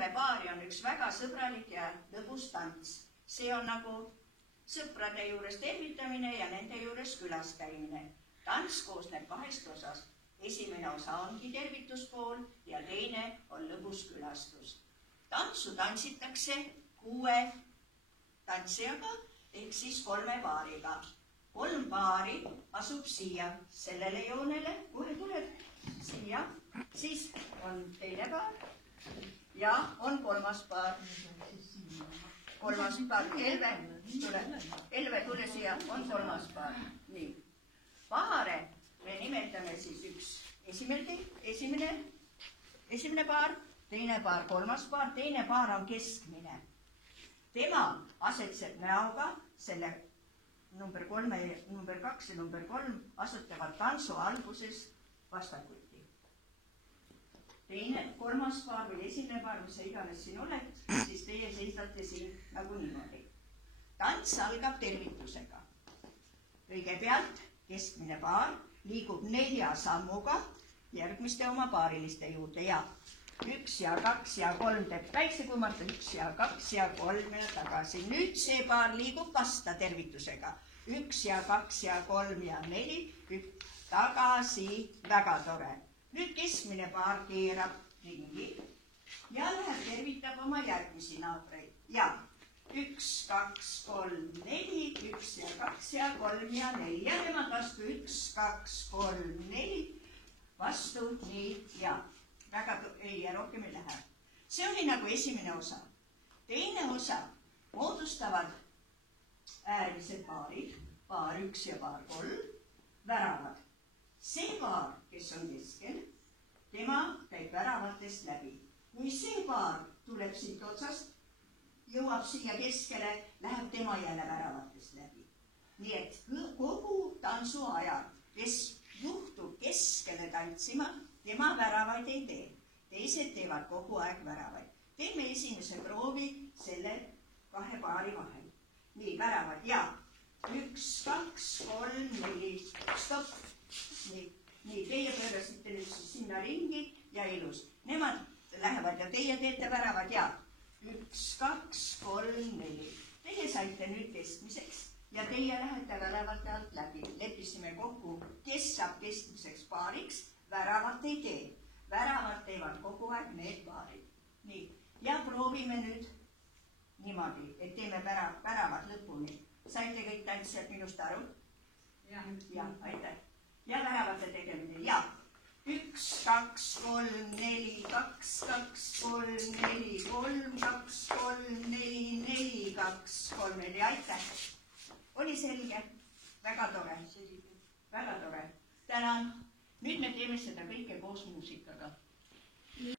kolme paari on üks väga sõbralik ja lõbus tants. See on nagu sõprade juures tervitamine ja nende juures külas käimine. Tants koosneb 2 osast. Esimene osa ongi tervituspool ja teine on lõbus külastus. Tantsu tantsitakse 6 tantsijaga ehk siis 3 paariga. 3 paari asub siia sellele joonele, kohe tuleb siia, siis on teine paar ja on 3. paar. 3. paar, Elve, tule siia, on 3. paar. Nii. Paare me nimetame siis üks esimene paar, teine paar, 3. paar, teine paar on keskmine. Tema asetseb näoga selle number 3, number 2 ja number 3 asutavad tantsu alguses vastakuti. Teine, 3. paar või esimene paar, mis sa iganes siin oled, siis teie seisate siin nagu niimoodi. Tants algab tervitusega. Kõigepealt keskmine paar liigub 4 sammuga järgmiste oma paariliste juurde ja 1 ja 2 ja 3 teeb päiksekummarda, 1 ja 2 ja 3 ja tagasi. Nüüd see paar liigub vasta tervitusega. 1 ja 2 ja 3 ja 4, tagasi, väga tore. Nüüd keskmine paar keerab ringi ja läheb tervitab oma järgmisi naabreid. Ja 1, 2, 3, 4, 1 ja 2 ja 3 ja 4 ja nemad vastu 1, 2, 3, 4 vastu, nii ja väga ei ja rohkem ei lähe. See oli nagu esimene osa. Teine osa moodustavad äärmised paarid, paar 1 ja paar 3, väravad. See paar, kes on keskel, tema käib väravatest läbi. Kui see paar tuleb siit otsast, jõuab siia keskele, läheb tema jälle väravatest läbi. Nii et kogu tantsu ajal, kes juhtub keskele tantsima, tema väravaid ei tee. Teised teevad kogu aeg väravaid. Teeme esimese proovi selle 2 paari vahel. Nii, väravad ja 1, 2, 3, 4, stopp. Nii, teie pöörasite nüüd sinna ringi ja ilus. Nemad lähevad ja teie teete väravad ja 1, 2, 3, 4. Teie saite nüüd keskmiseks ja teie lähete väravate alt läbi. Leppisime kokku, kes saab keskmiseks paariks, väravat ei tee. Väravad teevad kogu aeg need paarid. Nii, ja proovime nüüd niimoodi, et teeme väravad lõpuni. Saite kõik tantsijad minust aru? Ja, aitäh. Ja väravate tegemine ja 1, 2, 3, 4, 2, 2, 3, 4, 3, 2, 3, 4, 4, 2, 3, 4, aitäh. Oli selge? Väga tore. Väga tore. Tänan. Nüüd me teeme seda kõike koos muusikaga.